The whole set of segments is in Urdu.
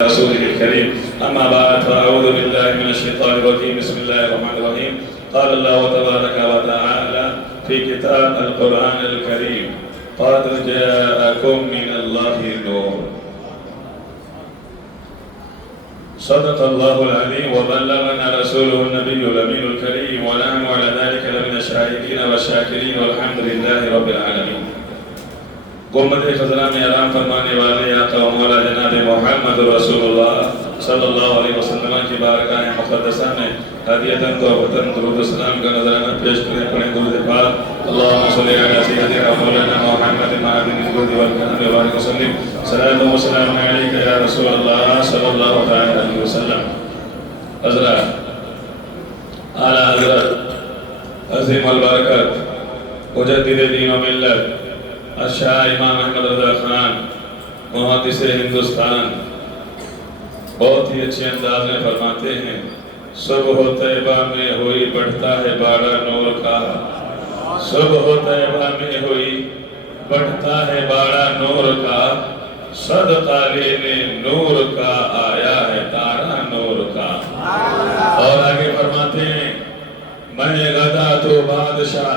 رسوله الكريم أما بعد فأعوذ بالله من الشيطان الرجيم بسم الله الرحمن الرحيم قال الله تبارك وتعالى في كتاب القرآن الكريم قد جاءكم من الله نور صدق الله العليم وبلغنا رسوله النبي الأمين الكريم ونحن على ذلك لمن الشاهدين والشاكرين والحمد لله رب العالمين گنبد خزرہ میں آرام فرمانے والے آقا و مولا جناب محمد رسول اللہ صلی اللہ علیہ وسلم کی بارگاہ مقدسہ میں ہدیتاً توبتاً درود و سلام کا نظرانہ پیش کریں پڑھیں درود پاک اللہم صلی علی سیدنا مولانا محمد معدن الجود والکرم وبارک وسلم صلاة و سلام علیکہ یا رسول اللہ صلی اللہ علیہ وسلم حضرات اعلیٰ حضرت عظیم البرکت مجدد دین و ملت شاہ امام احمد رضا خان محدث ہندوستان بہت ہی اچھے انداز میں فرماتے ہیں صبح طیبہ میں ہوئی بڑھتا ہے باڑا نور کا صبح طیبہ میں ہوئی بڑھتا ہے باڑا نور کا صدقہ لینے نور کا آیا ہے تارا نور کا اور آگے فرماتے ہیں میں غدا تو بادشاہ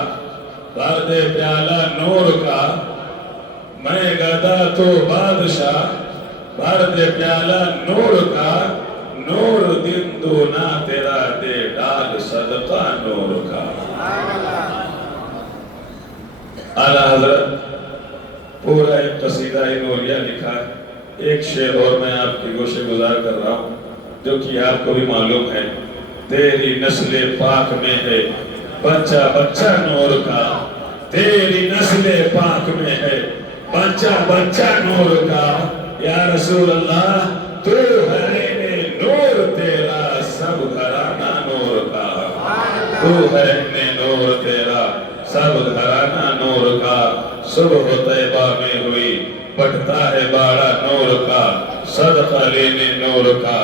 بھر دے پیالہ نور کا میں گدا تو بادشاہ بھر دے پیالہ نور کا نور دن دونا تیرا دے ڈال صدقہ نور کا اعلیٰ حضرت پورا ایک قصیدہ نوریہ لکھا ایک شعر اور میں آپ کی گوشے گزار کر رہا ہوں جو کہ آپ کو بھی معلوم ہے تیری نسل پاک میں ہے بچہ بچہ نور کا تیری نسل پاک میں ہے بچہ بچہ نور کا یا رسول اللہ تو ہے نور تیرا سب گھرانہ نور کا تو ہے نور تیرا سب گھرانہ نور کا صبح طیبہ میں ہوئی بڑھتا ہے باڑا نور کا صدقہ لینے نور کا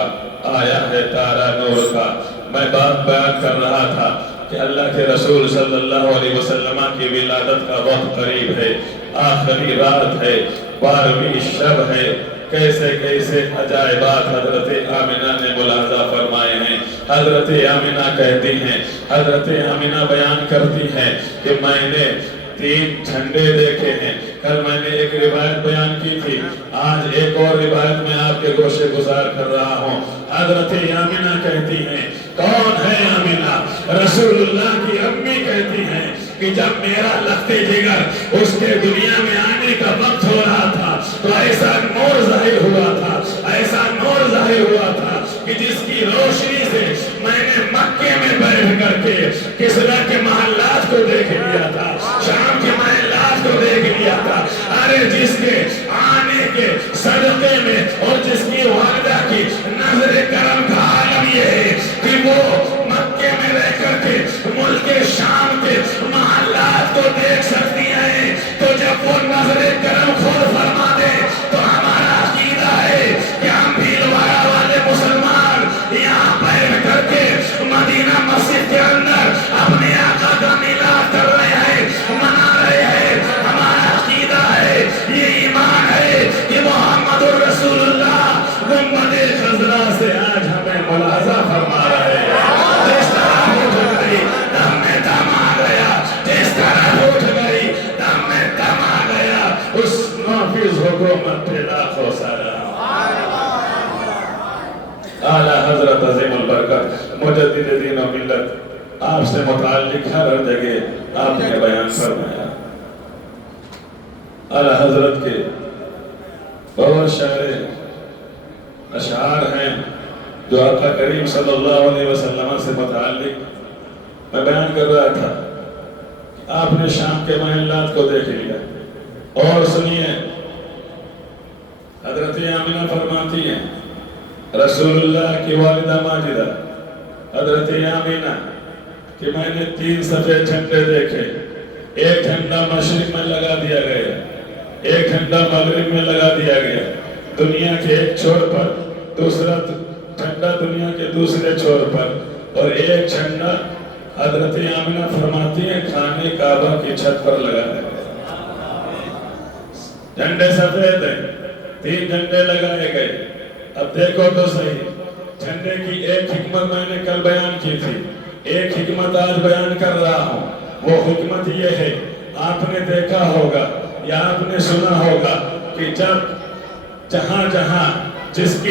آیا ہے تارا نور کا میں بات بیان کر رہا تھا کہ اللہ کے رسول صلی اللہ علیہ وسلم کی ولادت کا وقت قریب ہے آخری رات ہے 12ویں شب ہے کیسے کیسے عجائبات حضرت آمنہ نے ملاحظہ فرمائے ہیں حضرت آمنہ کہتی ہیں حضرت آمنہ بیان کرتی ہیں کہ میں نے 3 جھنڈے دیکھے ہیں کل میں نے ایک روایت بیان کی تھی آج ایک اور روایت میں آپ کے گوشے گزار کر رہا ہوں حضرت آمنہ کہتی ہیں کون ہے آمنہ رسول اللہ کی امی کہتی ہیں کہ جب میرا لخت جگر اس کے دنیا میں آنے کا وقت ہو رہا تھا تو ایسا نور ظاہر ہوا تھا ایسا نور ظاہر ہوا تھا کہ جس کی روشنی سے میں نے مکے میں بیٹھ کر کے کسرا کے محلات کو دیکھ لیا تھا شام کے محلات کو دیکھ لیا تھا ارے جس کے آنے کے صدقے میں اور جس کی والدہ کی نظر کرم کا عالم یہ ہے کہ وہ مکے میں رہ کر کے ملک شام کے محلات کو دیکھ سکتی ہیں تو جب وہ نظر کرم خود فرما دے تو ہمارا عقیدہ ہے کہ ہم بھیلواڑہ والے مسلمان یہاں بیٹھ کر کے مدینہ مسجد کے اندر اپنے آقا کا میلاد کر رہے ہیں منا رہے ہیں ہمارا عقیدہ ہے یہ ایمان ہے کہ محمد رسول اللہ گنبد خضرا سے آج ہمیں ملاحظہ فرما رہے ہیں جس طرح اٹھ گئی دم میں دم آ گیا جس طرح اٹھ گئی دم میں دم آ گیا اس نافذ حکومت پہ لاکھوں سارا اعلیٰ حضرت عظیم البرکت مجدد دین و ملت آپ سے متعلق ہر جگہ آپ نے بیان فرمایا اعلیٰ حضرت کے بہت سارے اشعار ہیں جو آقا کریم صلی اللہ علیہ وسلم سے متعلق میں بیان کر رہا تھا آپ نے شام کے محلات کو دیکھ لیا اور سنیے حضرت آمنہ فرماتی ہیں رسول اللہ کی والدہ ماجدہ حضرت آمنہ کہ میں نے 3 سفید جھنڈے دیکھے ایک جھنڈا مشرق میں لگا دیا گیا ایک جھنڈا مغرب میں لگا دیا گیا دنیا کے ایک چھوڑ پر دوسرا جھنڈا دنیا کے دوسرے چھوڑ پر اور ایک جھنڈا حضرت آمنہ فرماتی ہیں خانے کعبہ کی چھت پر لگا دیا جھنڈے سفید ہیں 3 جھنڈے لگائے گئے اب دیکھو تو صحیح، جھنڈے کی ایک حکمت میں نے کل بیان کی تھی، ایک حکمت آج بیان کر رہا ہوں۔ وہ حکمت یہ ہے، آپ نے دیکھا ہوگا یا آپ نے سنا ہوگا کہ جب جہاں جہاں جس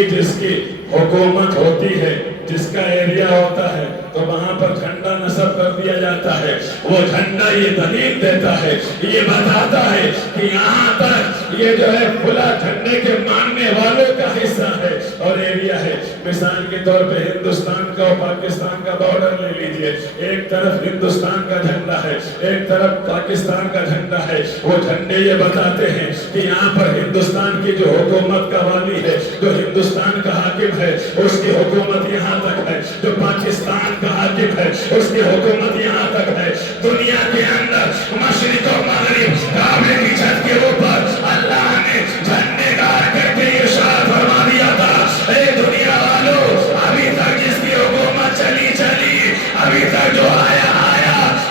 کی حکومت ہوتی ہے، جس کا ایریا ہوتا ہے، تو وہاں پر جھنڈا نصب کر دیا جاتا ہے۔ وہ جھنڈا یہ دلیل دیتا ہے، یہ بتاتا ہے کہ یہاں تک یہ جو ہے کھلا جھنڈے کے ماننے والوں کا حصہ ہے اور ایریا ہے۔ مثال کے طور پہ ہندوستان کا اور پاکستان کا بارڈر لے لیجئے، ایک طرف ہندوستان کا جھنڈا ہے، ایک طرف پاکستان کا جھنڈا ہے۔ وہ جھنڈے یہ بتاتے ہیں کہ یہاں پر ہندوستان کی جو حکومت کا والی ہے، جو ہندوستان کا حاکم ہے، اس کی حکومت یہاں تک ہے، جو پاکستان کا حاکم ہے اس کی حکومت یہاں تک ہے۔ دنیا کے اندر مشرق و مغرب کعبے کی چھت کے اوپر اللہ نے جھنڈے گاڑ کر کے ارشاد فرما دیا تھا، اے دنیا والوں، ابھی تک جس کی حکومت چلی ابھی تک جو آیا،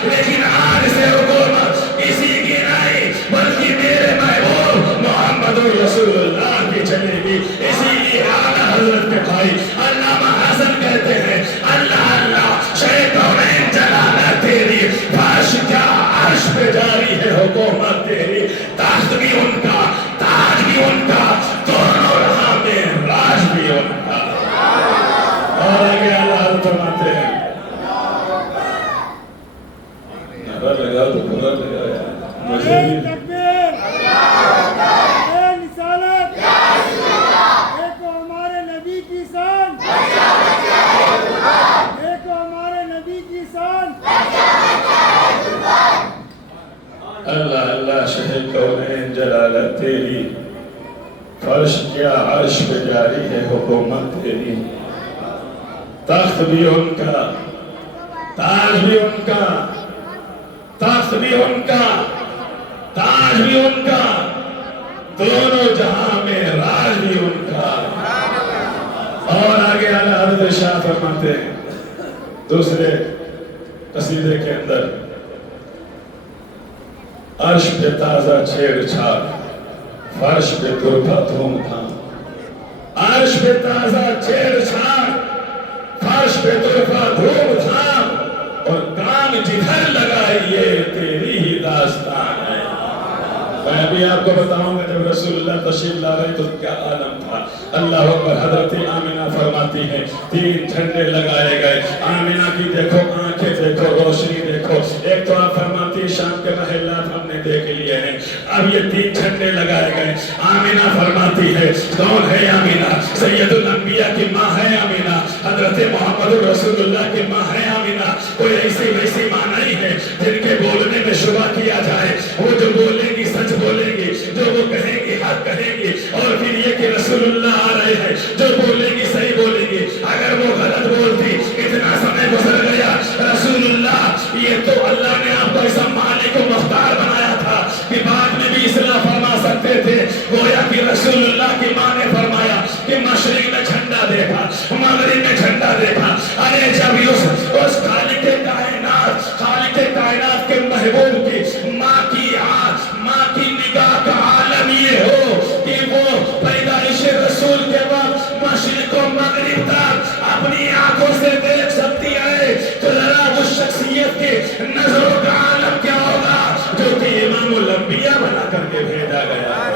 لیکن آج سے حکومت کسی کی نہیں بلکہ میرے محبوب محمد رسول اللہ کی چلے گی۔ اسی لیے اعلیٰ حضرت کے بھائی علامہ حسن کہتے ہیں، اللہ اللہ شیطان جلالت تیری، فرش کیا عرش پہ جاری ہے حکومت تیری، تخت بھی ان کا، تاج بھی ان کا، دونوں راہ میں راج بھی ان کا۔ اور آگے اللہ حضرت فرماتے ہیں، نعرہ لگا تو پورا لگا مجھے بھی تکبیر، اے رسالت، دیکھو ہمارے نبی کی شان، دیکھو ہمارے نبی کی شان۔ اللہ اللہ شہ کونین جلالت تیری، فرش کیا عرش پہ جاری ہے حکومت تیری، تخت بھی ان کا، تاج بھی ان کا، تخت بھی ان کا، تاج بھی ان کا، دونوں جہاں میں راج بھی ان کا۔ اور آگے اعلیٰ حضرت شاہ فرماتے ہیں دوسرے قصیدے کے اندر، عرش پہ تازہ چھیڑ چھاڑ، فرش پہ تربہ دھوم دھام۔ عرش پہ تازہ چھیڑ چھاڑ، فرش پہ تربہ دھوم دھام، اور کام جدھر لگائیے تیری ہی داستان ہے۔ میں ابھی آپ کو بتاؤں گا جب رسول اللہ تشریف لا رہے تو کیا عالم تھا۔ اللہ اکبر۔ حضرت آمینہ فرماتی ہیں 3 جھنڈے لگائے گئے۔ آمینہ کی دیکھو آنکھیں دیکھو، روشنی دیکھو۔ ایک تو آپ فرماتی شام کے محلات ہم نے دیکھ لیے ہیں، اب یہ 3 جھنڈے لگائے گئے۔ آمینہ فرماتی ہے، کون ہے آمینہ؟ سید الانبیاء کی ماں ہے آمینہ، حضرت محمد رسول اللہ کی ماں ہے آمینہ۔ کوئی ایسی ویسی ماں نہیں ہے جن کے بولنے میں شبہ کیا جائے۔ وہ جو بولیں گی سچ بولیں گی، جو وہ کہیں گی حق کہیں گی، اور پھر یہ کہ رسول اللہ آ رہے ہیں، جو بولیں گی صحیح بولیں گی۔ اگر وہ غلط بولتی، اتنا سمے گزر گیا، رسول اللہ یہ تو اللہ نے آپ کو ایسا مالک و مختار بنایا تھا کہ بعد میں بھی اصلاح فرما سکتے تھے۔ گویا کہ رسول اللہ کی ماں نے فرمایا کہ مشرق میں جھنڈا دیکھا، مغرب میں جھنڈا دیکھا۔ ارے جب اس خالق کائنات کے محبوب کی ماں کی نگاہ کا عالم یہ ہو کہ وہ پیدائش رسول کے وقت مشرق و مغرب تک اپنی آنکھوں سے دیکھ سکتی ہے، تو ذرا اس شخصیت کے نظروں کا عالم کیا ہوگا جو کہ امام الانبیاء بنا کر کے بھیجا گیا ہے۔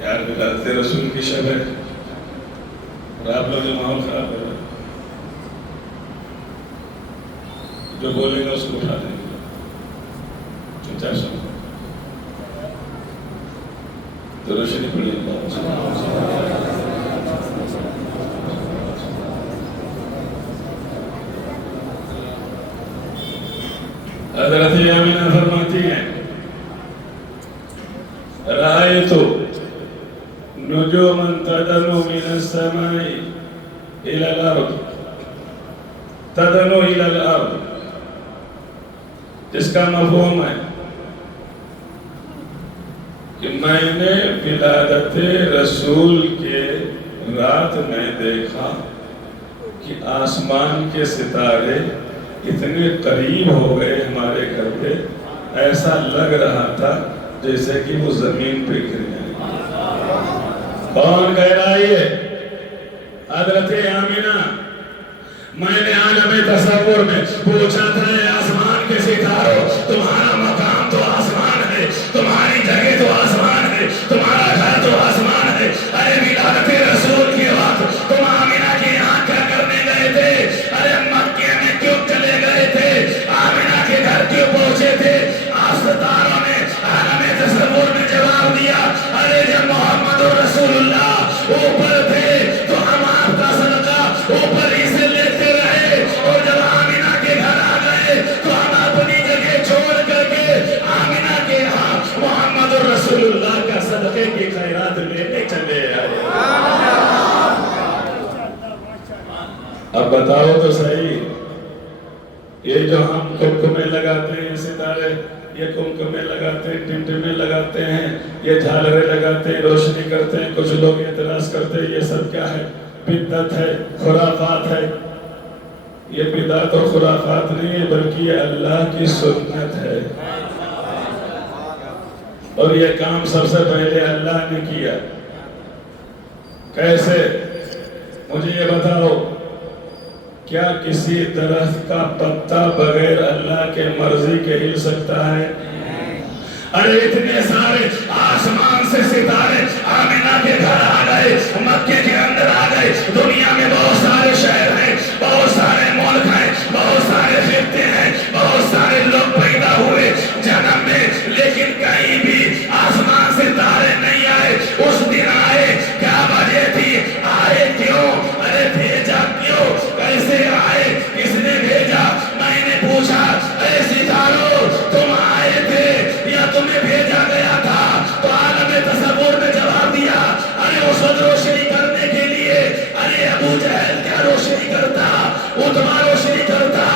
یار ملالت رسول کی شب ہے اور آپ لوگ جو ماحول خراب کر رہے ہیں، جو بولیں گا اس کو اٹھا دیں گے، چنچا سمجھو تو روشنی پڑی حضرت آمینہ فرماتی ہیں رأیت نجوما تدنو من السماء إلى الأرض تدنو إلى الأرض، جس کا مفہوم ہے کہ میں نے ولادت رسول کے رات میں دیکھا کہ آسمان کے ستارے اتنے قریب ہو گئے ہمارے گھر پہ، ایسا لگ رہا تھا جیسے کہ وہ زمین پہ گر جائیں۔ کون کہہ رہا ہے؟ حضرت آمینہ۔ میں نے عالم تصور میں پوچھا تھا اے آسمان کے ستاروں، تمہارا مقام تو آسمان ہے، تمہاری جگہ تو آسمان ہے، تمہارا گھر تو آسمان ہے، ارے ولادت رسول کے وقت تم آمینہ کے یہاں کیا کرنے گئے تھے؟ ارے مکے میں کیوں چلے گئے تھے؟ آمینہ کے گھر کیوں پہنچے تھے؟ ستاروں نے عالم تصور میں جواب دیا، ارے جب محمد رسول اللہ اوپر تھے تو ہم آپ کا صدقہ اوپر ہی سے لیتے رہے، اور جب آمینہ کے گھر آ گئے تو ہم اپنی جگہ چھوڑ کر کے آمینہ کے یہاں محمد رسول اللہ کا صدقے کی خیرات لینے چلے آئے۔ اب بتاؤ تو صحیح، یہ جو ہم کمکمے لگاتے ہیں ستارے، یہ کمکمے لگاتے ہیں، ٹمٹمے لگاتے ہیں، یہ جھالرے لگاتے ہیں، روشنی کرتے ہیں، کچھ لوگ اعتراض کرتے ہیں یہ سب کیا ہے؟ بدعت ہے، خرافات ہے۔ یہ بدعت اور خرافات نہیں ہے بلکہ یہ اللہ کی سنت ہے، اور یہ کام سب سے پہلے اللہ نے کیا۔ کیسے؟ مجھے یہ بتاؤ، کیا کسی درخت کا پتا بغیر اللہ کے مرضی کے ہل سکتا ہے؟ ارے اتنے سارے آسمان سے ستارے آمینہ کے گھر آ گئے، مکے کے اندر آ گئے، دنیا میں بہت سارے شہر ہیں، بہت سارے ملک ہیں، بہت سارے خطے ہیں، بہت سارے لوگ پیدا ہوئے جنم میں، لیکن کہیں بھی آسمان سے تارے نہیں آئے۔ اس دن آئے، کیا وجہ تھی؟ آئے کیوں؟ ارے بھیجا کیوں؟ کیسے آئے؟ کس نے بھیجا؟ میں نے پوچھا اے ستاروں تم آئے تھے یا تمہیں بھیجا گیا تھا؟ تو عالم تصور میں جواب دیا، ارے اس وقت روشنی کرنے کے لیے، ارے ابو جہل کیا روشنی کرتا، اتبا روشنی کرتا،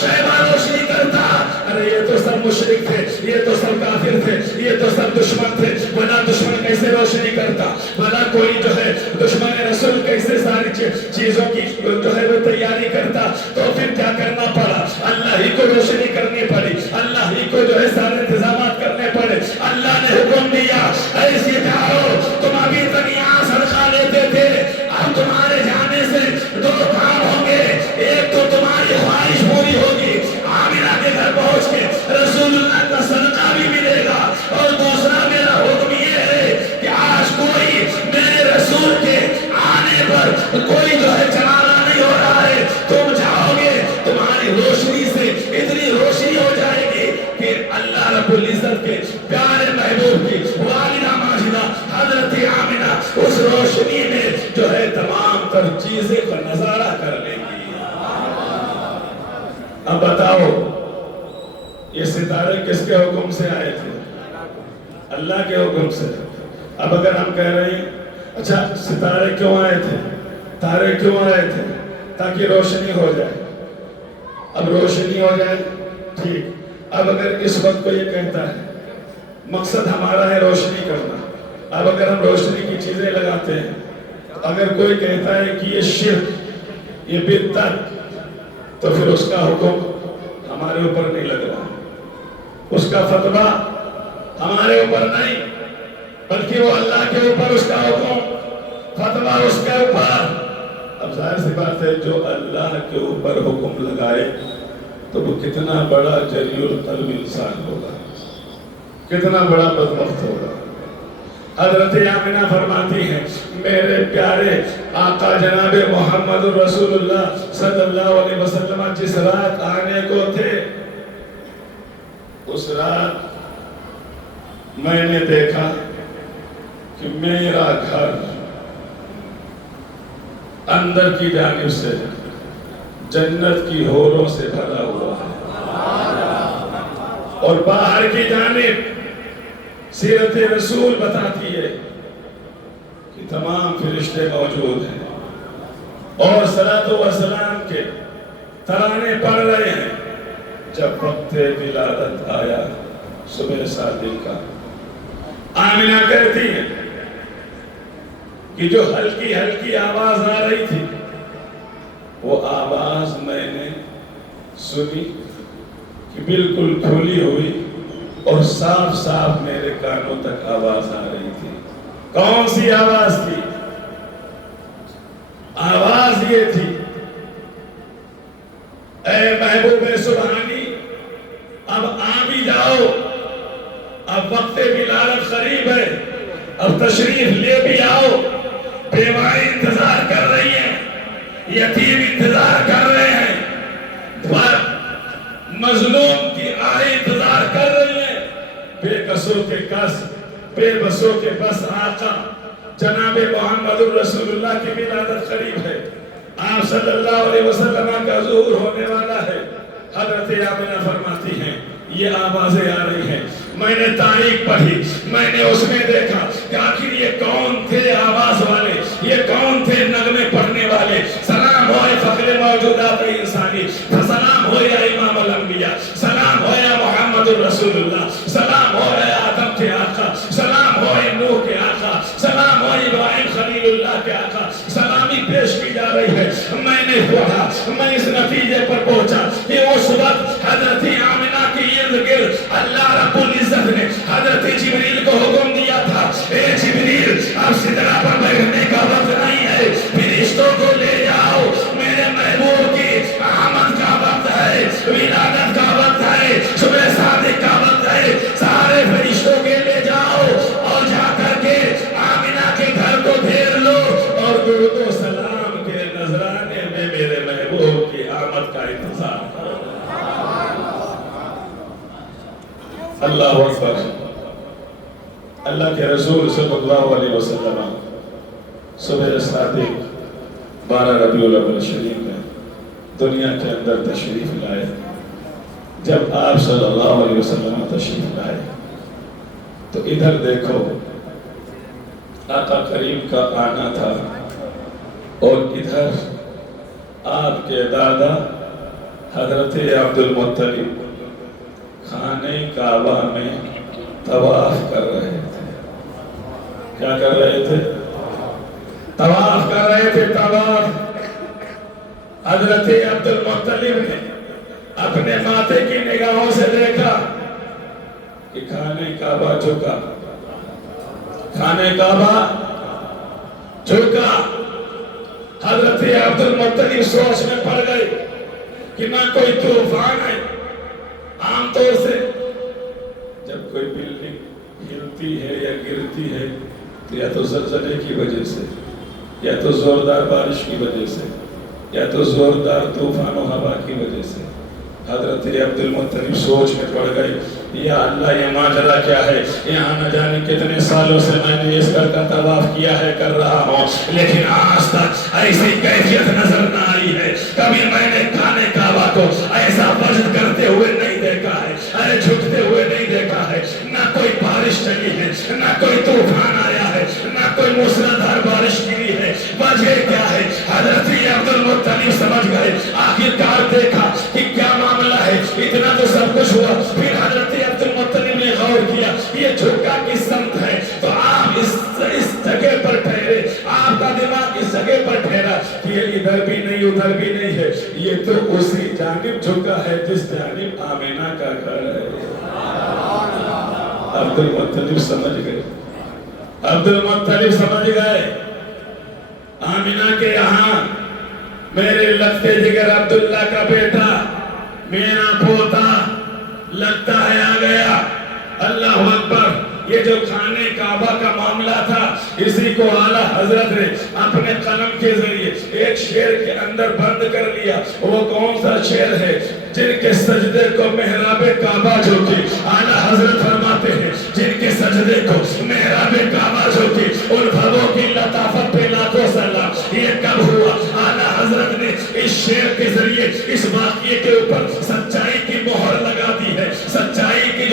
شیبہ روشنی کرتا، ارے یہ تو سب مشرک تھے، یہ تو سب کافر تھے، یہ تو سب دشمن تھے، بنا دشمن کیسے روشنی کرتا؟ بنا کوئی جو ہے دشمن رسول کیسے ساری چیزوں کی جو ہے وہ تیاری کرتا؟ تو پھر کیا کرنا پڑا؟ اللہ ہی کو روشنی کرنی پڑی، اللہ ہی کو جو ہے سارے انتظامات کرنے پڑے۔ اللہ نے حکم دیا اے ستاروں تم ابھی تک یہاں صدقہ لیتے تھے، اب تمہارے جانے سے دو کام ہوں گے، ایک تو تمہاری خواہش پوری ہوگی، آمینہ کے گھر پہنچ کے رسول اللہ کا صدقہ بھی ملے گا، اور دوسرا میرا حکم یہ ہے کہ آج کوئی میرے رسول کے آنے پر کوئی جو ہے جنازہ نہیں ہو رہا ہے، تم جاؤ گے تمہاری روشنی سے اتنی روشنی ہو جائے گی کہ اللہ رب العزت کے پیارے محبوب کی والدہ ماجدہ حضرت آمینہ اس روشنی میں جو ہے تمام تر چیزیں کا نظارہ کر لیں گی۔ اب بتاؤ یہ ستارے کس کے حکم سے آئے تھے؟ اللہ کے حکم سے۔ اب اگر ہم کہہ رہے ہیں اچھا ستارے کیوں آئے تھے، تارے کیوں آئے تھے؟ تاکہ روشنی ہو جائے۔ اب روشنی ہو جائے ٹھیک، اب اگر اس وقت کو یہ کہتا ہے مقصد ہمارا ہے روشنی کرنا، اب اگر ہم روشنی کی چیزیں لگاتے ہیں، اگر کوئی کہتا ہے کہ یہ شرک، یہ بدعت، تو پھر اس کا حکم ہمارے اوپر نہیں لگ رہا، اس کا فتویٰ ہمارے اوپر نہیں، بلکہ وہ اللہ کے اوپر اس کا حکم، فتویٰ اس کے اوپر۔ اب ظاہر سی بات ہے جو اللہ کے اوپر حکم لگائے تو وہ کتنا بڑا جلیل القلب انسان ہوگا، کتنا بڑا بدبخت ہوگا۔ حضرت آمینہ فرماتی ہیں میرے پیارے آقا جناب محمد رسول اللہ صلی اللہ علیہ وسلم جس رات آنے کو تھے، اس رات میں نے دیکھا کہ میرا گھر اندر کی جانب سے جنت کی حوروں سے بھرا ہوا ہے، اور باہر کی جانب سیرت رسول بتاتی ہے کہ تمام فرشتے موجود ہیں اور صلاۃ و سلام کے ترانے پڑھ رہے ہیں. جب وقت ولادت آیا صبح صادق کا، آمنہ کہتی ہے کہ جو ہلکی ہلکی آواز آ رہی تھی وہ آواز میں نے سنی کہ بالکل کھلی ہوئی اور صاف صاف میرے کانوں تک آواز آ رہی تھی. کون سی آواز تھی؟ آواز یہ تھی، اے محبوب سبحانی، اب آ بھی جاؤ، اب وقت ولادت قریب ہے، اب تشریف لے بھی آؤ. بیوائیں انتظار کر رہی ہیں، یتیم انتظار کر رہے ہیں، مظلوم کی آہیں انتظار کر رہی ہیں. بے کسوں کے کس، بے بسوں کے بس آقا جناب محمد الرسول اللہ کی ولادت قریب ہے. آپ صلی اللہ علیہ وسلم کا ظہور ہونے والا ہے. حضرت آمنہ فرماتی ہیں یہ آوازیں آ رہی ہیں. میں نے تاریخ پڑھی، میں نے اس میں دیکھا کہ آخر یہ کون تھے آواز والے، یہ کون تھے نغمے پڑھنے والے. سلام ہو فخر موجودات انسانی، سلام ہو یا امام الانبیاء، سلام ہو یا محمد الرسول اللہ، سلام ہو یا آدم کے آقا، سلام ہو نوح کے آقا، سلام ہو ابراہیم خلیل اللہ کے آقا. سلامی پیش کی جا رہی ہے. میں نے پڑھا، میں اس نتیجے پر پہنچا کہ اس وقت حضرت آمنہ کے ارد گرد اللہ رب العزت نے حضرت جبریل کو حکم دیا تھا، اے جبریل اب سدرہ پر بیٹھنے کا وقت نہیں ہے، فرشتوں کو لے جاؤ، میرے محبوب کی آمد کا وقت ہے، ولادت کا وقت ہے، صبح صادق کا وقت ہے. سارے فرشتوں کے لے جاؤ اور جا کر کے آمنہ کے گھر کو گھیر لو اور درود و سلام کے نذرانے میں میرے محبوب کی آمد کا انتظار کرو. اللہ اکبر. اللہ کے رسول صلی اللہ علیہ وسلم صبح صادق 12 ربیع الاول شریف میں دنیا کے اندر تشریف لائے. جب آپ صلی اللہ علیہ وسلم تشریف لائے تو ادھر دیکھو آقا کریم کا آنا تھا اور ادھر آپ کے دادا حضرت عبد المطلب خانہ کعبہ میں طواف کر رہے تھے. کیا کر رہے تھے؟ طواف کر رہے تھے. طواف. حضرت عبد المطلب نے اپنے ماتھے کی نگاہوں سے دیکھا کہ خانہ کعبہ جھکا، خانہ کعبہ جھکا. حضرت عبد المطلب سوچ میں پڑ گئے کہ نہ کوئی طوفان ہے. عام طور سے جب کوئی بلڈنگ ہلتی ہے یا گرتی ہے تو یا تو زلزلے کی وجہ سے، یا تو زوردار بارش کی وجہ سے، یا تو زوردار طوفان و ہوا کی وجہ سے. حضرت عبد المطلب سوچ میں پڑ گئے، یا اللہ یہ ماجرا کیا ہے؟ یہاں نہ جانے کتنے سالوں سے میں نے اس گھر کا طواف کیا ہے، کر رہا ہوں، لیکن آج تک ایسی کیفیت نظر نہ آئی ہے. کبھی میں نے خانہ کعبہ کو ایسا وجد کرتے ہوئے نہیں دیکھا ہے، جھکتے ہوئے نہیں دیکھا ہے. نہ کوئی بارش چلی ہے، نہ کوئی طوفان آیا ہے، نہ کوئی موسلادھار بارش گری ہے. وجہ کیا ہے؟ حضرت عبد المطلب سمجھ گئے. آخرکار دیکھا کہ کیا معاملہ ہے، اتنا تو سب کچھ ہوا. پھر حضرت عبد المطلب نے غور کیا یہ جھکا کس سمت ہے، تو آپ اس جگہ پر ٹھہرے. آپ کا دماغ اس جگہ پر ٹھہرا کہ یہ ادھر بھی نہیں ادھر بھی نہیں ہے، یہ تو اسی جانب جھکا ہے جس جانب آمنہ کا گھر ہے. عبد المطلب سمجھ گئے، عبد المطلب سمجھ گئے آمنہ کے یہاں میرے لگتے جگر عبداللہ کا بیٹا، میرا پوتا لگتا ہے آ گیا. اللہ اکبر. یہ جو خانہ کعبہ کا معاملہ تھا اسی کو اعلیٰ حضرت نے اپنے قلم کے ذریعے ایک شعر کے اندر بند کر لیا. وہ کون سا شعر ہے؟ جن کے سجدے کو محراب کعبہ جھوکی. اعلیٰ حضرت فرماتے ہیں جن کے سجدے کو محراب کعبہ جھوکی ان بھووں کی لطافت پہ لاکھوں سلام. یہ کب ہوا؟ اعلیٰ حضرت نے اس شعر کے ذریعے اس واقعے کے اوپر سچائی کی مہر لگا دی ہے، سچائی کی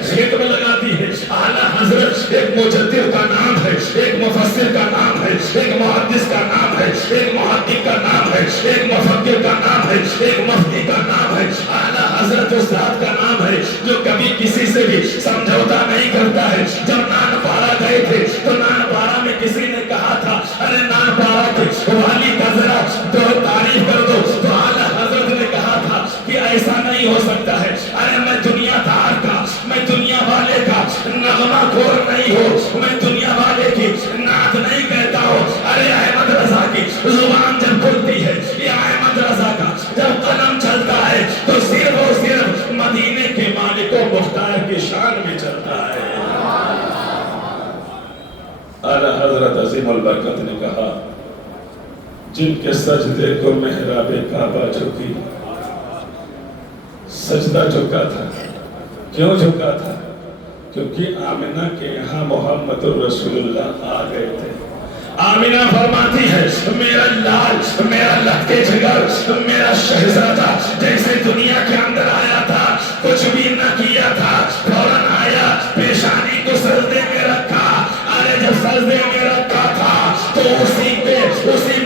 خدمت لگاتی ہے. اعلیٰ حضرت ایک مجدد کا نام ہے, ایک مفسر کا نام ہے, ایک محدث کا نام ہے, ایک محقق کا نام ہے, ایک مفکر کا نام ہے, ایک مفتی کا نام ہے. اعلیٰ حضرت اس ذات کا نام ہے جو کبھی کسی سے بھی سمجھوتا نہیں کرتا ہے. جب نان پارا گئے تھے تو نان پارا میں کسی نے کہا تھا ارے نان پارا کے والی کا ذرا تو تعریف کر دو, تو اعلیٰ حضرت نے کہا تھا کہ ایسا نہیں ہو سکتا ہے. ارے میں دنیا دار کا, میں دنیا والے کا نغمہ خور نہیں ہوں, میں دنیا والے کی نعت نہیں کہتا ہوں. ارے احمد رضا کی زبان جب کھلتی ہے, یہ احمد رضا کا جب قلم چلتا ہے تو صرف اور صرف مدینے کے مالک و مختار کی شان میں چلتا ہے. اعلیٰ حضرت عظیم البرکت نے کہا جن کے سجدے کو محراب کعبہ جھکی, سجدہ جھکا تھا. کیوں جھکا تھا؟ کیونکہ آمنہ کے یہاں محمد الرسول اللہ آ گئے تھے. آمنہ فرماتی ہے میرا لال, میرا لگتے جگر, میرا شہزادہ جیسے دنیا کے اندر آیا تھا, کچھ بھی نہ کیا تھا, فوراً آیا, پیشانی کو سجدے میں رکھا. ارے جب سجدے میں رکھا تھا تو اسی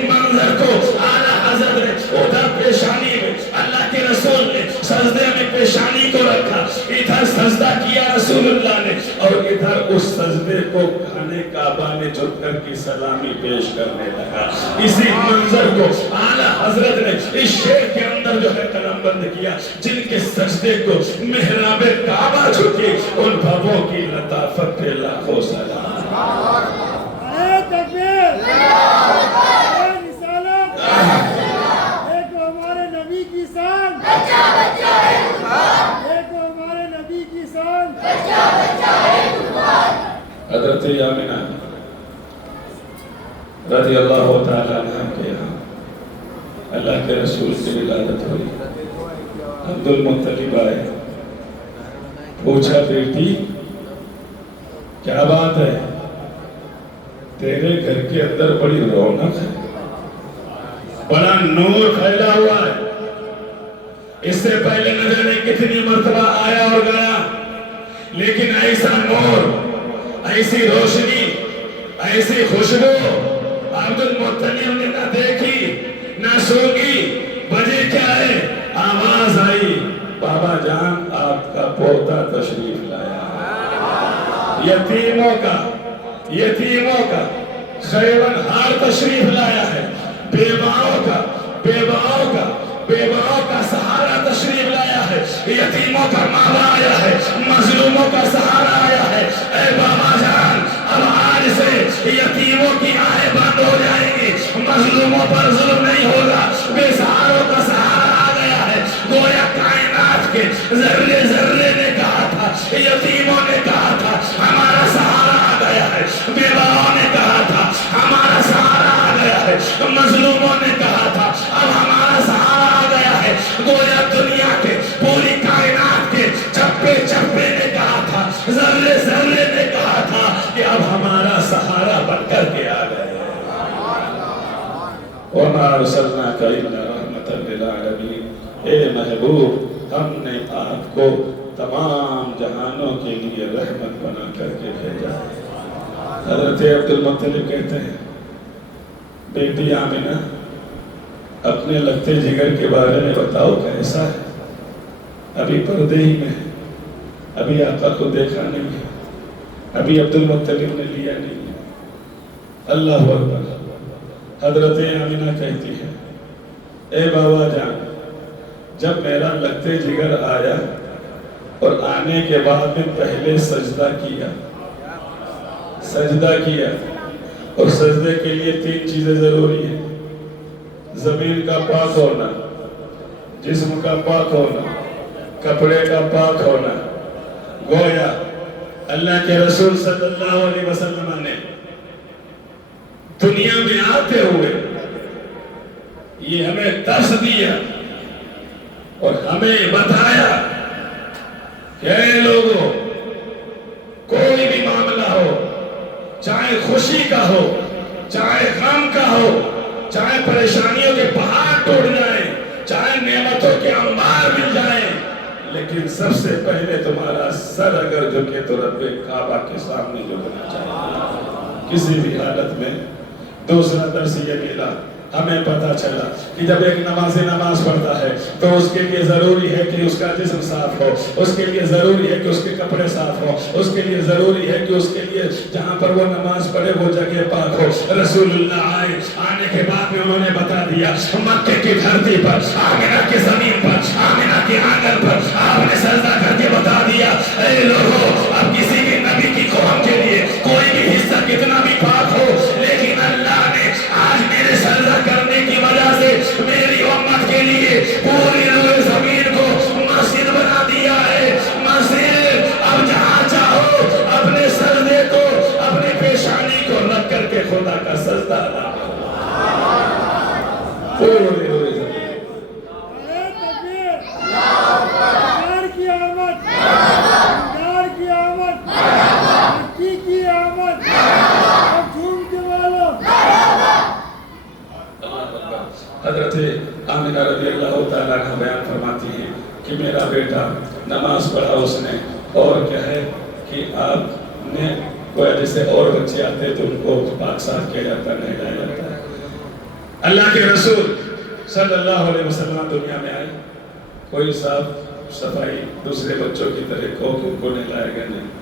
منظر کو اعلیٰ حضرت نے ادھر پیشانی میں, اللہ کے رسول نے سجدے میں پیشانی کو رکھا, ادھر سجدہ کیا رسول اللہ نے, اور ادھر اس سجدے کو کھانے کعبہ نے جھک کر کی سلامی پیش کرنے لگا. اسی منظر کو اعلیٰ حضرت نے اس شعر کے اندر جو ہے قلم بند کیا, جن کے سجدے کو محراب کعبہ جھکی ان بھووں کی لطافت پہ لاکھوں سلام. اے تکبیر, اے رسالت, ایک ہمارے نبی کی شان, ایک ہمارے نبی کی شان. حضرت آمنہ رضی اللہ تعالیٰ عنہ کے یہاں اللہ کے رسول کی ولادت ہوئی. عبد المطلب آئے, پوچھا بیٹی کیا بات ہے, تیرے گھر کے اندر بڑی رونق ہے, بڑا نور پھیلا ہوا ہے. اس سے پہلے نہ جانے کتنی مرتبہ آیا اور گیا, لیکن ایسا نور, ایسی روشنی, ایسی خوشبو عبد المطلب نے نہ دیکھی نہ سونگی. وجہ کیا ہے؟ آواز آئی بابا جان آپ کا پوتا تشریف لایا. یتیموں کا خیرن ہار تشریف لایا ہے, بیواؤں کا سہارا تشریف لایا ہے, یتیموں کا مالا آیا ہے, مظلوموں کا سہارا آیا ہے. اے بابا جان اب آج سے یتیموں کی آہیں بند ہو جائیں گی, مظلوموں پر ظلم نہیں ہوگا, بے سہاروں کا سہارا آ گیا ہے. گویا کائنات کے ذرے ذرے نے کہا تھا, یتیموں نے کہا تھا ہمارا سہارا آ گیا ہے, بیواؤں نے کہا تھا ہمارا سہارا آ گیا ہے, مظلوموں نے کہا تھا اب ہمارا سہارا آ گیا ہے. گویا دنیا کے پوری کائنات کے چپے چپے نے کہا تھا, ذرے ذرے نے کہا تھا کہ اب ہمارا سہارا بن کر کے آ گئے. وَمَا أَرْسَلْنَاكَ إِلَّا رَحْمَةً لِلْعَالَمِينَ, اے محبوب ہم نے آپ کو تمام جہانوں کے لیے رحمت بنا کر کے بھیجا. حضرت عبد المطلب کہتے ہیں بیٹی آمنہ اپنے لگتے جگر کے بارے میں بتاؤ کیسا ہے. ابھی پردے ہی میں, ابھی آقا کو دیکھا نہیں ہے, ابھی عبد المطلب نے لیا نہیں ہے. اللہ اکبر. حضرت آمنہ کہتی ہے اے بابا جان جب میرا لگتے جگر آیا اور آنے کے بعد میں پہلے سجدہ کیا اور سجدے کے لیے 3 چیزیں ضروری ہیں. زمین کا پاک ہونا, جسم کا پاک ہونا, کپڑے کا پاک ہونا. گویا اللہ کے رسول صلی اللہ علیہ وسلم نے دنیا میں آتے ہوئے یہ ہمیں درس دیا اور ہمیں بتایا کہ اے لوگوں کوئی بھی معاملہ ہو, چاہے خوشی کا ہو, چاہے غم کا ہو, چاہے پریشانیوں کے پہاڑ ٹوٹ جائیں, چاہے نعمتوں کے انبار مل جائیں, لیکن سب سے پہلے تمہارا سر اگر جھکے تو رب کعبہ کے سامنے جھکنا چاہیے کسی بھی حالت میں۔ دوسرا درس یہ ملا، ہمیں پتا چلا کہ جب ایک نماز پڑھتا ہے تو اس کے لیے ضروری ہے کہ اس کا جسم صاف ہو، اس کے لیے ضروری ہے کہ اس کے کپڑے صاف ہو، اس کے لیے ضروری ہے کہ اس کے لیے جہاں پر وہ نماز پڑھے وہ جگہ پاک ہو۔ رسول اللہ آنے کے بعد میں انہوں نے بتا دیا، مکے کی دھرتی پر، آمنہ کی زمین پر، آمنہ کے آنگن پر آپ نے سجدہ کر کے بتا دیا، اے لوگوں اب کسی بھی نبی کی قوم کے لیے کوئی بھی حصہ کتنا بھی پاک ہو، لیکن اللہ نے آج میرے سجدہ کرنے کی وجہ سے میری امت کے لیے پوری روئے زمین کو مسجد بنا دیا ہے۔ مسجد اب جہاں چاہو اپنے سجدے کو، اپنے پیشانی کو رکھ کر کے خدا کا سجدہ ادا کرو۔ پوری روئے زمین۔ نعرہ تکبیر، سرکار کی آمد، سرکار کی آمد، مکی کی آمد، اب جھوم کے والو۔ حضرت آمنہ رضی اللہ تعالیٰ عنہ بیان فرماتی ہیں کہ میرا بیٹا نماز پڑھا اس نے، اور کیا ہے کہ آپ نے کوئی جیسے اور بچے آتے تو ان کو پاک صاف کیا جاتا، نہلایا جاتا ہے۔ اللہ کے رسول صلی اللہ علیہ وسلم دنیا میں آئے، کوئی صاف صفائی دوسرے بچوں کی طرح کو ان کو نہلائے گا نہیں،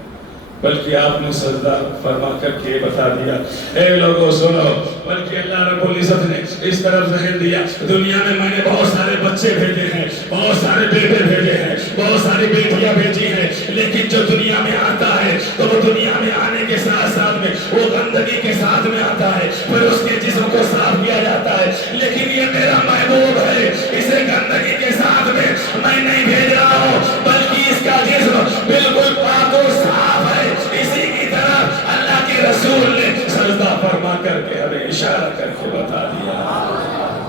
بلکہ آپ نے سجدہ فرما کر کے بتا دیا، اے لوگوں سنو، بلکہ اللہ رب العزت نے اس طرف ذہن دیا، دنیا میں نے بہت سارے بچے بھیجے ہیں، بہت سارے بیٹے بھیجے ہیں، بہت ساری بیٹیاں بھیجی ہیں، لیکن جو دنیا میں آتا ہے تو وہ دنیا میں آنے کے ساتھ ساتھ میں وہ گندگی کے ساتھ میں آتا ہے، پھر اس کے جسم کو صاف کیا جاتا ہے، لیکن یہ میرا محبوب ہے، اسے گندگی کے ساتھ میں نہیں بھیج رہا ہوں، بلکہ اس کا جسم بالکل پاک و صاف ہے۔ اسی کی طرح اللہ کے رسول نے سجدہ فرما کر کے ہمیں اشارہ کر کے بتا دیا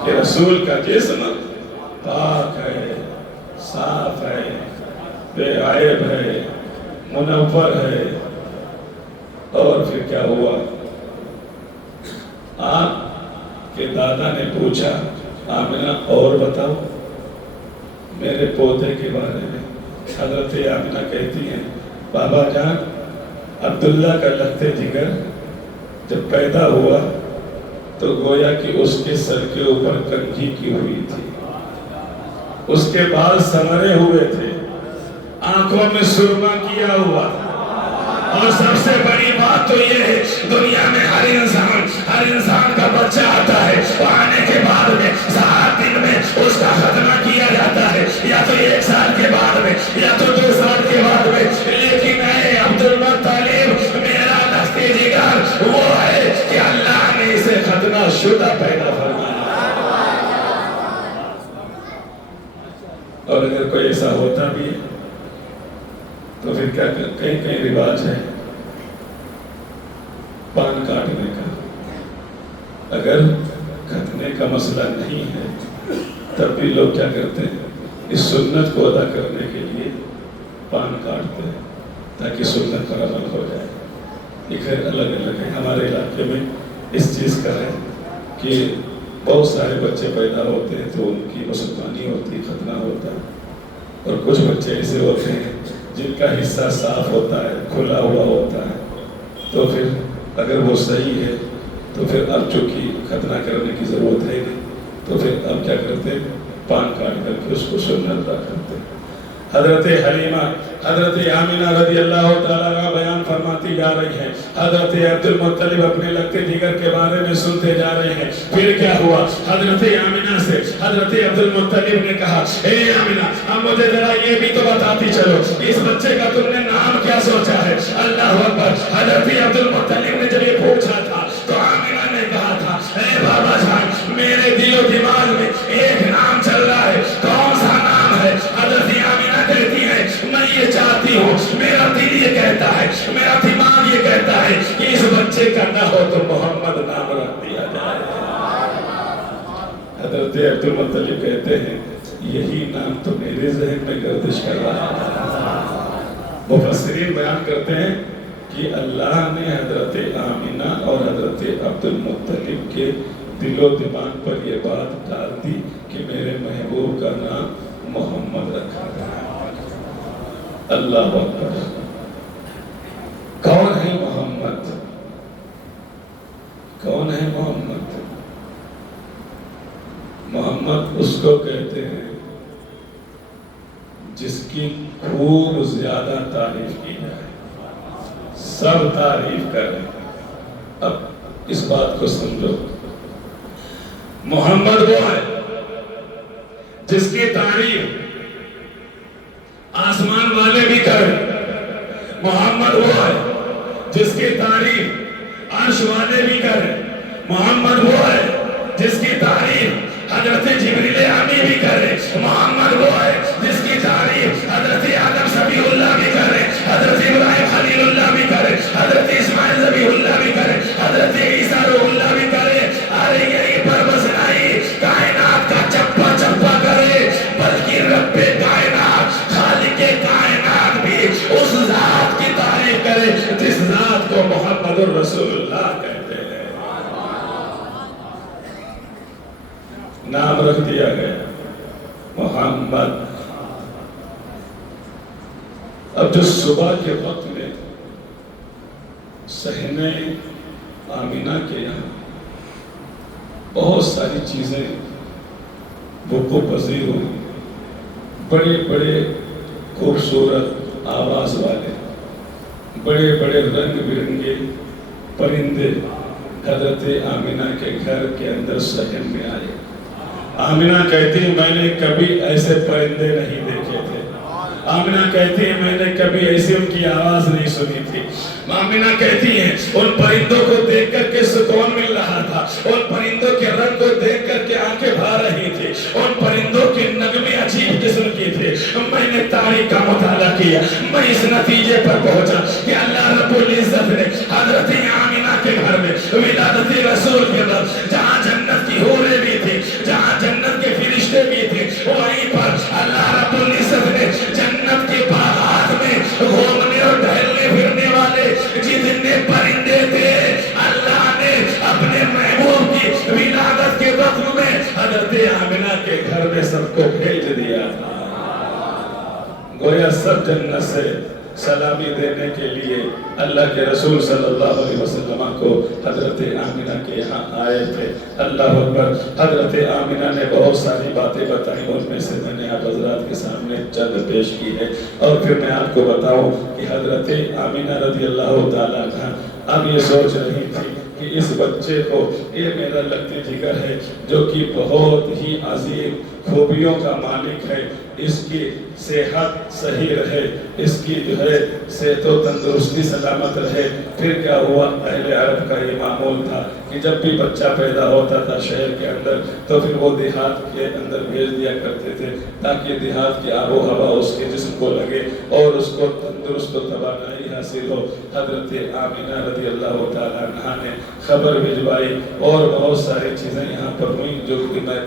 کہ رسول کا جسم پاک ہے، صاف ہے، بے عیب ہے، منور ہے۔ اور پھر کیا ہوا؟ آپ کے دادا نے پوچھا، آمنہ اور بتاؤ میرے پوتے کے بارے میں۔ حضرت آمنہ کہتی ہیں، بابا جان عبداللہ کا لخت جگر جب پیدا ہوا تو گویا کہ اس کے سر کے اوپر کنگھی کی ہوئی تھی، اس کے بال سنورے ہوئے تھے، آنکھوں میں سرما کیا ہوا تھا، اور سب سے بڑی بات تو یہ ہے دنیا میں ہر انسان کا بچہ آتا ہے، وہ آنے کے بعد میں 7 دن میں اس کا ختنہ کیا جاتا ہے، یا تو 1 سال کے بعد میں یا تو 2 سال کے بعد میں، لیکن اے عبدالمطلب میرا لخت جگر وہ ہے کہ اللہ نے اسے ختنہ شدہ پیدا فرمایا۔ اور اگر کوئی ایسا ہوتا بھی ہے تو پھر کیا کہیں رواج ہے پان کاٹنے کا۔ اگر ختنے کا مسئلہ نہیں ہے تب بھی لوگ کیا کرتے ہیں، اس سنت کو ادا کرنے کے لیے پان کاٹتے ہیں تاکہ سنت پر عمل ہو جائے۔ یہ خیر الگ الگ ہے، ہمارے علاقے میں اس چیز کا ہے کہ بہت سارے بچے پیدا ہوتے ہیں تو ان کی مسلمانی ہوتی، ختنہ ہوتا ہے، اور کچھ بچے ایسے ہوتے ہیں جن کا حصہ صاف ہوتا ہے، کھلا ہوا ہوتا ہے، تو پھر اگر وہ صحیح ہے تو پھر اب چونکہ ختنہ کرنے کی ضرورت ہے نہیں، تو پھر اب کیا کرتے ہیں، پان کاٹ کر کے اس کو سنت ادا کرتے ہیں۔ حضرت حلیمہ، حضرت آمنہ رضی اللہ تعالیٰ عنہ بیان فرماتی جا رہی ہے، حضرت عبدالمطلب اپنے لخت جگر کے بارے میں سنتے جا رہے ہیں۔ پھر کیا ہوا؟ حضرت آمنہ سے حضرت عبدالمطلب نے کہا، اے آمنہ اب مجھے ذرا یہ بھی تو بتاتی چلو، اس بچے کا تم نے نام کیا سوچا ہے؟ اللہ اکبر! حضرت عبدالمطلب نے جب یہ پوچھا تھا تو آمنہ نے کہا تھا، اے بابا جان میرے دل و دماغ میں ایک نام چل رہا ہے، کون سا نام ہے؟ حضرت آمنہ کہتی ہے، میں یہ چاہتی ہوں، میرا دل یہ کہتا ہے، میرا دماغ یہ کہتا ہے کہ اس بچے کا نہ ہو تو محمد نام رکھ دیا جائے۔ حضرت عبدالمطلب کہتے ہیں، یہی نام تو میرے ذہن میں گردش کر رہا ہے۔ مفسرین بیان کرتے ہیں کہ اللہ نے حضرت آمنہ اور حضرت عبدالمطلب کے دل و دماغ پر یہ بات ڈال دی کہ میرے محبوب کا نام محمد رکھا گیا۔ اللہ اکبر! ہے محمد؟ کون ہے محمد؟ محمد اس کو کہتے ہیں جس کی خوب زیادہ تعریف کی جائے، سب تعریف کریں۔ اب اس بات کو سمجھو، محمد وہ ہے جس کی تعریف آسمان والے بھی کریں، محمد وہ ہے جس کی تعریف عرش والے بھی کریں، محمد وہ ہے جس کی تعریف حضرت جبریل امی بھی کرے، محمد وہ ہے جس کی تعریف حضرت آدم صفی اللہ بھی کرے، حضرت ابراہیم خلیل اللہ بھی کرے، حضرت اسماعیل ذبیح اللہ بھی کرے، حضرت عیسیٰ روح اللہ بھی کرے۔ ارے یہی پر بس نہیں کائنات کا چپا چپا کرے، بلکہ رب کائنات خالق کائنات بھی اس ذات کی تعریف کرے جس ذات کو محمد الرسول اللہ کہتے ہیں۔ نام رکھ دیا گیا محمد۔ اب جو صبح کے وقت میں صحنہ آمینہ کے یہاں بہت ساری چیزیں وقوع پذیر ہوئی، بڑے بڑے خوبصورت آواز والے، بڑے بڑے رنگ برنگے پرندے حضرت آمینہ کے گھر کے اندر صحن میں آئے۔ آمینہ کہتی ہے میں نے کبھی ایسے پرندے نہیں دیکھے تھے، آمینہ کہتی ہے میں نے کبھی ایسی ان کی آواز نہیں سنی تھی۔ آمینہ کہتی ہے ان پرندوں کو دیکھ کر کے سکون مل رہا تھا، ان پرندوں کے رنگ کو دیکھ کر کے آنکھیں بھر رہی تھی، ان پرندوں کے نغمے عجیب قسم کی تھے۔ میں نے تاریخ کا مطالعہ کیا، میں اس نتیجے پر پہنچا کہ اللہ رب العزت نے حضرت آمینہ کے گھر میں ولادت رسول کے بعد جہاں جنت کی حوریں بھی تھی، جہاں جنت کے فرشتے بھی تھے، وہیں پر اللہ رب العزت نے جنت کے باغات میں گھومنے اور ٹہلنے پھرنے والے جتنے پرندے تھے اللہ نے اپنے محبوب کی ولادت کے وقت میں حضرت آمینہ کے گھر میں سب کو بھیج دیا تھا۔ گویا سب جنت سے سلامی دینے کے لیے اللہ کے رسول صلی اللہ علیہ وسلم کو حضرت آمینہ کے یہاں آئے تھے۔ اللہ اکبر۔ حضرت آمینہ نے بہت ساری باتیں بتائیں، ان میں سے میں نے آپ حضرات کے سامنے چند پیش کی ہے، اور پھر میں آپ کو بتاؤں کہ حضرت آمینہ رضی اللہ تعالیٰ عنہ اب یہ سوچ رہی تھی کہ اس بچے کو، یہ میرا لگتے جگر ہے جو کہ بہت ہی عظیم خوبیوں کا مالک ہے، اس کی صحت صحیح رہے، اس کی جو ہے صحت و تندرستی سلامت رہے۔ پھر کیا ہوا، اہل عرب کا یہ معمول تھا کہ جب بھی بچہ پیدا ہوتا تھا شہر کے اندر تو پھر وہ دیہات کے اندر بھیج دیا کرتے تھے تاکہ دیہات کی آب و ہوا اس کے جسم کو لگے اور اس کو تندرست و توانائی حاصل ہو۔ حضرت آمینہ رضی اللہ تعالیٰ عنہ نے خبر بھجوائی اور بہت ساری چیزیں یہاں پر ہوئیں جو کہ میں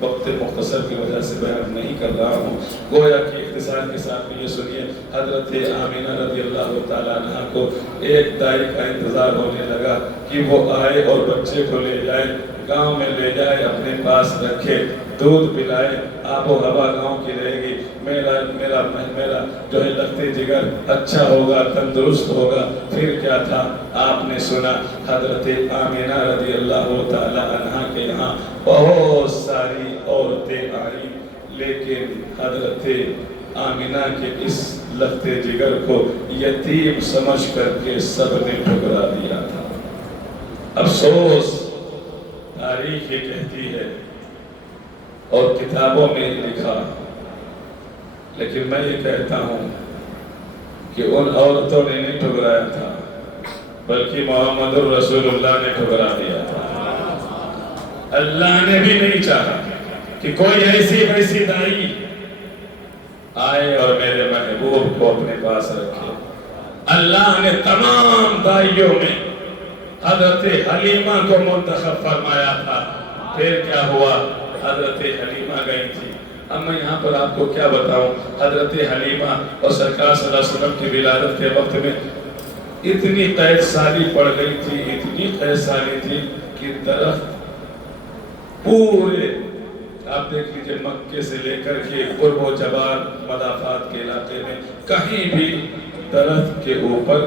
وقت مختصر کی وجہ سے بیان نہیں کر رہا ہوں۔ گویا کہ اختصار کے ساتھ یہ سنیے، حضرت آمینہ رضی اللہ تعالیٰ عنہ کو ایک دائی کا انتظار ہونے لگا کہ وہ آئے اور بچے کو لے جائے، گاؤں میں لے جائے، اپنے پاس رکھے، دودھ پلائے، آب و ہوا گاؤں کی رہے گی، میرا جو ہے لگتے جگر اچھا ہوگا، تندرست ہوگا۔ پھر کیا تھا، آپ نے سنا حضرت آمینہ رضی اللہ تعالیٰ عنہ کے یہاں بہت ساری عورتیں آئیں، لیکن حضرت آمینہ کے اس لگتے جگر کو یتیم سمجھ کر کے سب نے ٹھکرا دیا تھا۔ افسوس، تاریخ یہ کہتی ہے اور کتابوں میں لکھا، لیکن میں یہ کہتا ہوں کہ ان عورتوں نے نہیں ٹھکرایا تھا بلکہ محمد الرسول اللہ نے ٹھکرا دیا تھا۔ اللہ نے بھی نہیں چاہا کہ کوئی ایسی ویسی دائی آئے اور میرے محبوب کو اپنے پاس رکھے۔ اللہ نے تمام دائیوں میں حضرت حلیمہ کو منتخب فرمایا تھا۔ پھر کیا ہوا، حضرت حلیمہ گئی تھی۔ اب میں یہاں پر آپ کو کیا بتاؤں، حضرت حلیمہ اور سرکار صلی اللہ علیہ وسلم کی ولادت کے وقت میں اتنی قید سالی پڑ گئی تھی، اتنی قید سالی تھی کہ درخت پورے، آپ دیکھ لیجئے مکے سے لے کر کے قرب و جبار مضافات کے علاقے میں کہیں بھی درخت کے اوپر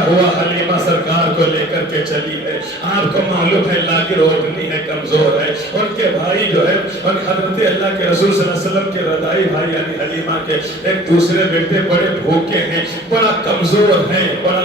کیا ہوا؟ حلیمہ سرکار کو لے کر کے چلی ہے. آپ کو معلوم ہے اللہ کی روحنی ہے، کمزور ہے. ان کے بھائی جو ہے اور حضرت اللہ کے رسول صلی اللہ علیہ وسلم کے رضائی بھائی یعنی حلیمہ کے ایک دوسرے بیٹے بڑے بھوکے ہیں، بڑا کمزور ہیں، بڑا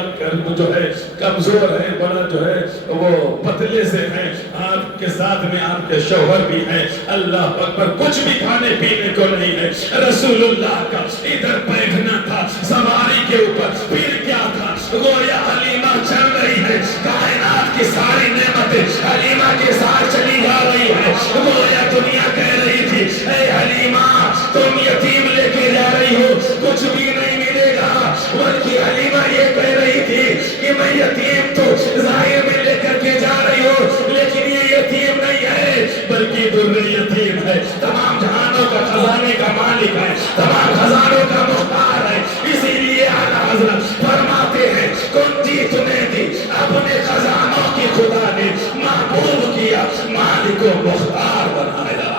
جو ہے کمزور ہیں، بڑا جو ہے وہ پتلے سے ہیں. آپ کے ساتھ میں آپ کے شوہر بھی ہیں. اللہ اکبر، کچھ بھی کھانے پینے کو نہیں ہے. رسول اللہ کا ادھر بیٹھنا تھا سواری کے اوپر، پھر کیا تھا؟ گویا حلیمہ چل رہی ہے، کائنات کی ساری نعمتیں حلیمہ کے ساتھ چلی جا رہی ہے. گویا دنیا کہہ رہی تھی اے حلیمہ تم یتیم لے کے جا رہی ہو، کچھ بھی نہیں ملے گا. بلکہ حلیمہ یہ کہہ رہی تھی کہ میں یتیم تو ظاہر میں لے کر کے جا رہی ہوں، لیکن یہ یتیم نہیں ہے بلکہ در یتیم ہے. تمام جہانوں کا خزانے کا مالک ہے، تمام خزانوں کا مختار ہے. اسی لیے اعلیٰ حضرت فرماتے ہیں کنجی تمہیں دی اپنے خزانوں کی خدا نے محبوب کیا، مالک و مختار بنایا.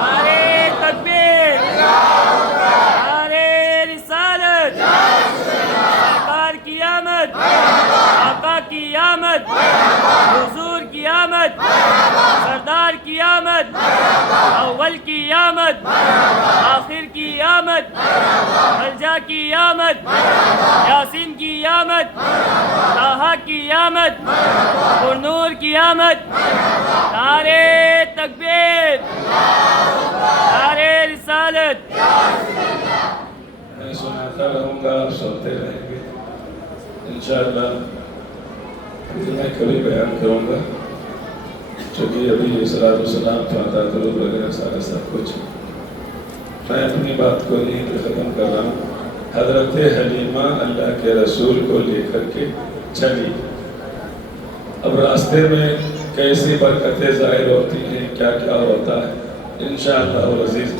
نعرے تکبیر، نعرے رسالت، سرکار کی آمد، آقا کی آمد، حضور کی آمد، سردار کی آمد، اول کی آمد، آخر کی آمد، الجا کی آمد، یاسین کی آمد، طٰہٰ کی آمد، نور کی آمد. نعرے تکبیر، نعرے رسالت. میں سناتا رہوں گا، آپ سنتے رہیں گے انشاءاللہ. میں کبھی بیان کروں گا چونکہ ابھی صلاۃ و سلام فاتحہ درود وغیرہ سارا سب کچھ. میں اپنی بات کو یہیں پہ ختم کر رہا ہوں. حضرت حلیمہ اللہ کے رسول کو لے کر کے چلی. اب راستے میں کیسی برکتیں ظاہر ہوتی ہیں، کیا کیا ہوتا ہے انشاءاللہ العزیز